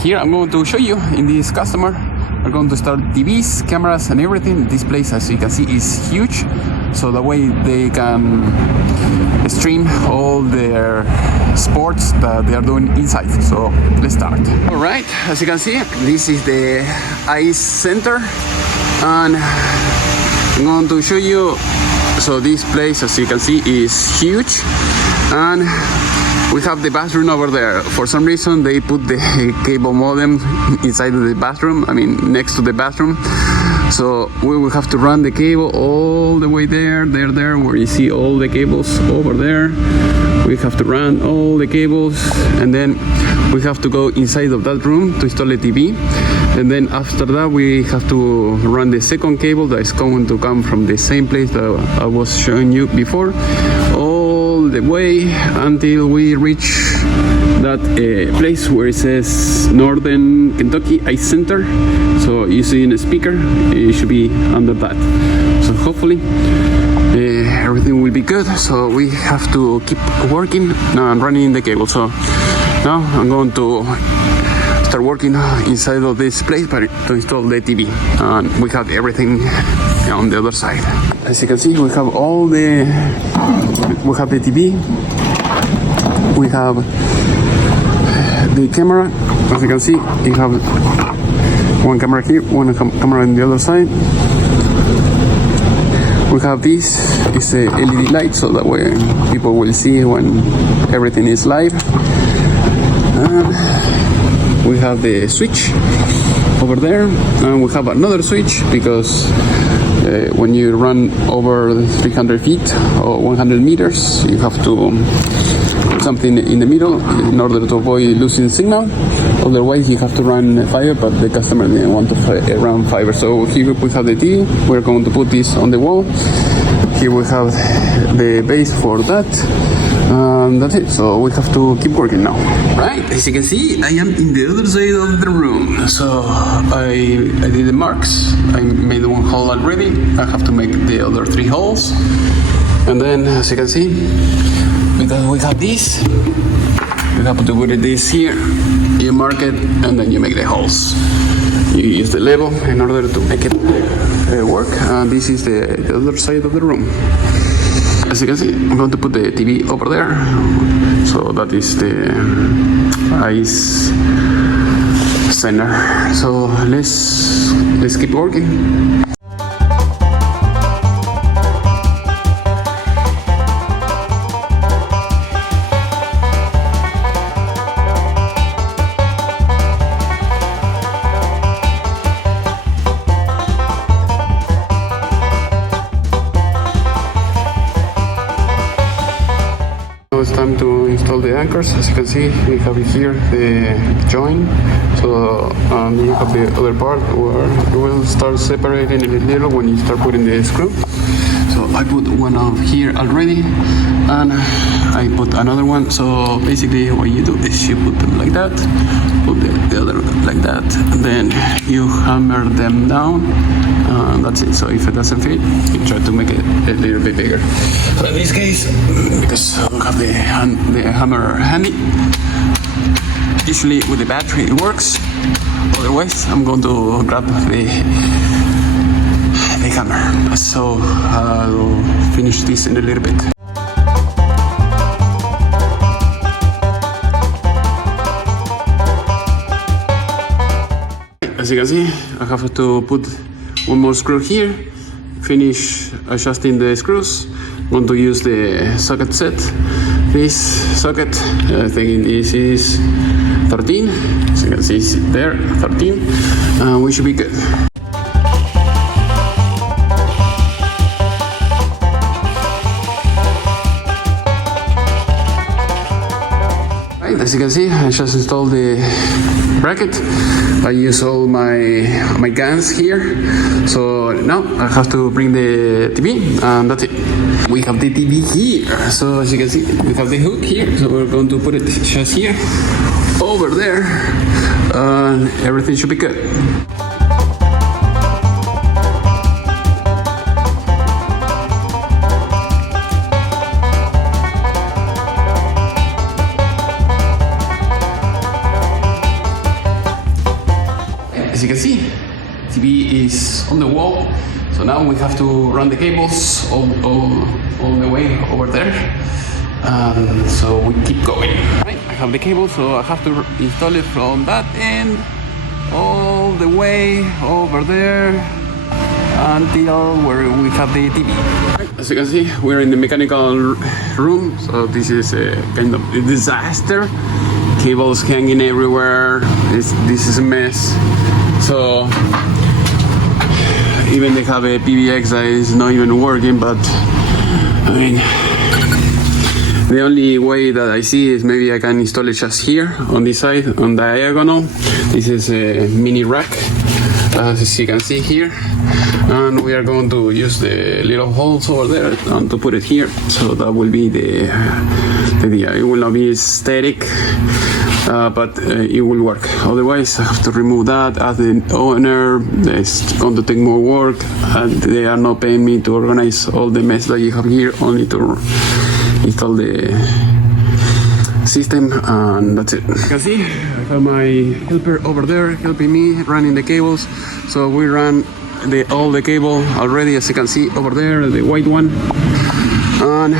here I'm going to show you in this customer. We're going to start TVs, cameras, and everything. This place, as you can see, is huge, so that way they can stream all their sports that they are doing inside. So let's start. All right, as you can see, this is the ice center, and I'm going to show you. So this place, as you can see, is huge, and we have the bathroom over there. For some reason, they put the cable modem inside of the bathroom, I mean next to the bathroom. So we will have to run the cable all the way there, where you see all the cables over there. We have to run all the cables, and then we have to go inside of that room to install a TV. And then after that, we have to run the second cable that is going to come from the same place that I was showing you before, all the way until we reach that place where it says Northern Kentucky Ice Center. So you see in a speaker, it should be under that. So hopefully everything will be good. So we have to keep working and running the cable. So now I'm going to start working inside of this place to install the TV, and we have everything on the other side. As you can see, we have the TV, we have the camera. As you can see, you have one camera here, one camera on the other side. We have this, it's a LED light, so that way people will see when everything is live. And we have the switch over there, and we have another switch because when you run over 300 feet or 100 meters, you have to put something in the middle in order to avoid losing signal. Otherwise, you have to run fiber, but the customer didn't want to run fiber. So here we have the TV. We're going to put this on the wall. Here we have the base for that. That's it. So we have to keep working now. Right, as you can see, I am in the other side of the room. So I did the marks. I made one hole already. I have to make the other 3 holes. And then, as you can see, because we have this, you have to put this here. You mark it, and then you make the holes. You use the level in order to make it work. And this is the other side of the room. As you can see, I'm going to put the TV over there. So that is the ice center. So let's keep working. It's time to install the anchors. As you can see, we have here the joint. So you have the other part where it will start separating a little when you start putting the screw. So I put one up here already, and I put another one. So basically what you do is you put them like that, put the other like that, and then you hammer them down. That's it. So if it doesn't fit, you try to make it a little bit bigger. So in this case, because I don't have the hammer handy, usually with the battery it works. Otherwise, I'm going to grab the hammer. So I'll finish this in a little bit. As you can see, I have to put one more screw here, finish adjusting the screws. I'm going to use the socket set. This socket, I think this is 13, as you can see there, 13. We should be good. Right, as you can see, I just installed the bracket. I use all my guns here. So now I have to bring the TV, and that's it. We have the TV here. So as you can see, we have the hook here. So we're going to put it just here, over there, and everything should be good. as you can see, TV is on the wall. So now we have to run the cables all the way over there. So we keep going. Right, I have the cable, so I have to install it from that end all the way over there until where we have the TV. Right, as you can see, we're in the mechanical room. So this is a kind of a disaster. Cables hanging everywhere. This is a mess. So even they have a PBX that is not even working, but I mean, the only way that I see is maybe I can install it just here on this side, on diagonal. This is a mini rack, as you can see here. And we are going to use the little holes over there to put it here. So that will be the idea. It will not be static, but it will work. Otherwise, I have to remove that as the owner. It's going to take more work, and they are not paying me to organize all the mess that you have here, only to install the system, and that's it. You can see I have my helper over there helping me running the cables. So we run all the cable already, as you can see over there, the white one, and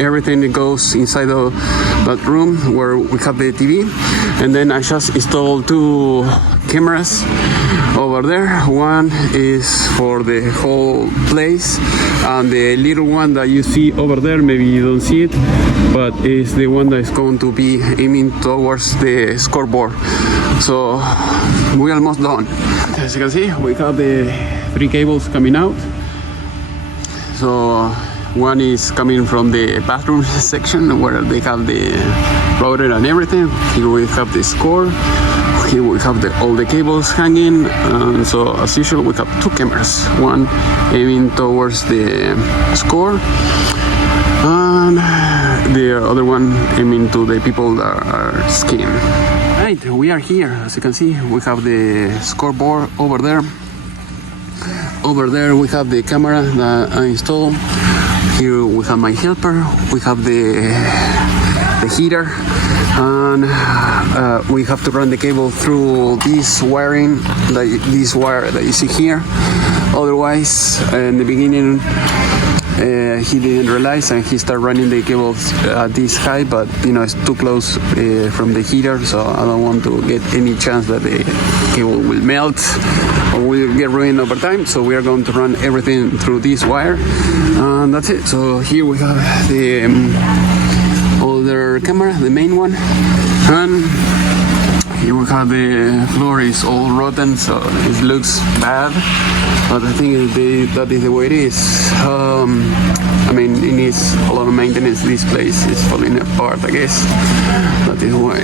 everything that goes inside of that room where we have the TV. And then I just installed 2 cameras over there. One is for the whole place, and the little one that you see over there, maybe you don't see it, but it's the one that is going to be aiming towards the scoreboard. So we're almost done. As you can see, we have the 3 cables coming out. So one is coming from the bathroom section where they have the router and everything. Here we have the score. Here we have all the cables hanging. So as usual, we have 2 cameras. One aiming towards the score, and the other one aiming to the people that are skiing. Right, we are here. As you can see, we have the scoreboard over there. Over there we have the camera that I installed. Here we have my helper. We have the heater, and we have to run the cable through this wiring, this wire that you see here. Otherwise, in the beginning, he didn't realize, and he started running the cables this high, but you know, it's too close from the heater, so I don't want to get any chance that the cable will melt or will get ruined over time. So we are going to run everything through this wire, and that's it. So here we have the older camera, the main one, and here we have the floor is all rotten, so it looks bad, but I think that is the way it is. I mean, it needs a lot of maintenance. This place is falling apart, I guess. That is why.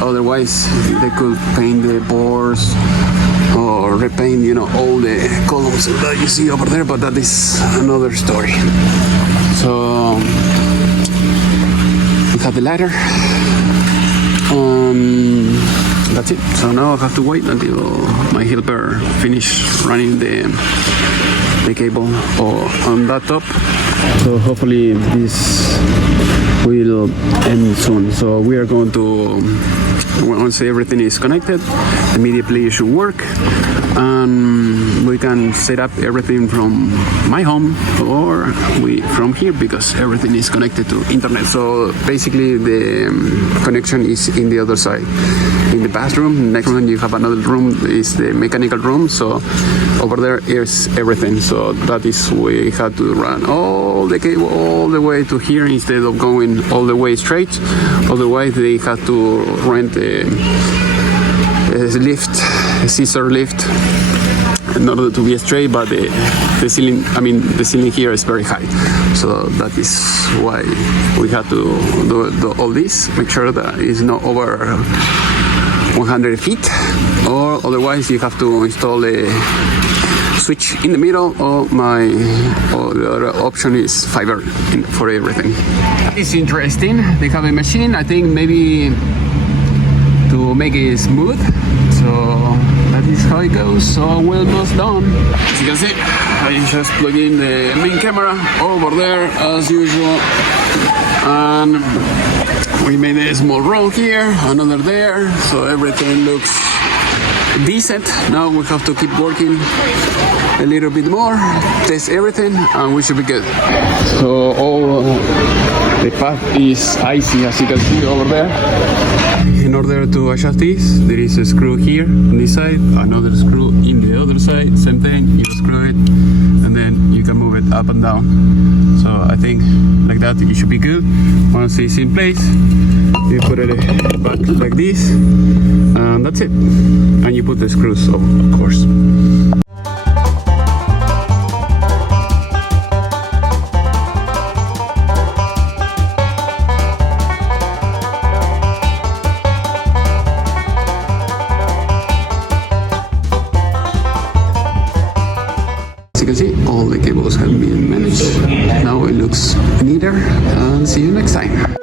Otherwise, they could paint the boards or repaint, you know, all the columns that you see over there, but that is another story. So we have the ladder. That's it. So now I have to wait until my helper finish running the cable on that top. So hopefully this will end soon. So we are going to, once everything is connected, immediately it should work, and we can set up everything from my home or from here, because everything is connected to internet. So basically the connection is in the other side, in the bathroom. Next one you have another room, is the mechanical room. So over there is everything. So that is we had to run all the cable all the way to here instead of going all the way straight. Otherwise they had to rent a lift, a scissor lift, in order to be straight, but the ceiling here is very high, so that is why we had to do all this. Make sure that it's not over 100 feet, or otherwise you have to install a switch in the middle, or the other option is fiber for everything. It's interesting. They have a machine, I think maybe to make it smooth. So that is how it goes. So we're almost done. As you can see, I just plug in the main camera over there as usual, and We made a small row here, another there, so everything looks decent. Now we have to keep working a little bit more, test everything, and we should be good. So all the path is icy, as you can see over there. In order to adjust this, there is a screw here on this side, another screw in the other side, same thing, you screw it, and then you can move it up and down. So I think like that it should be good. Once it's in place, you put it back like this, and that's it. And you put the screws on, of course. As you can see, all the cables have been managed. Now it looks neater, and see you next time.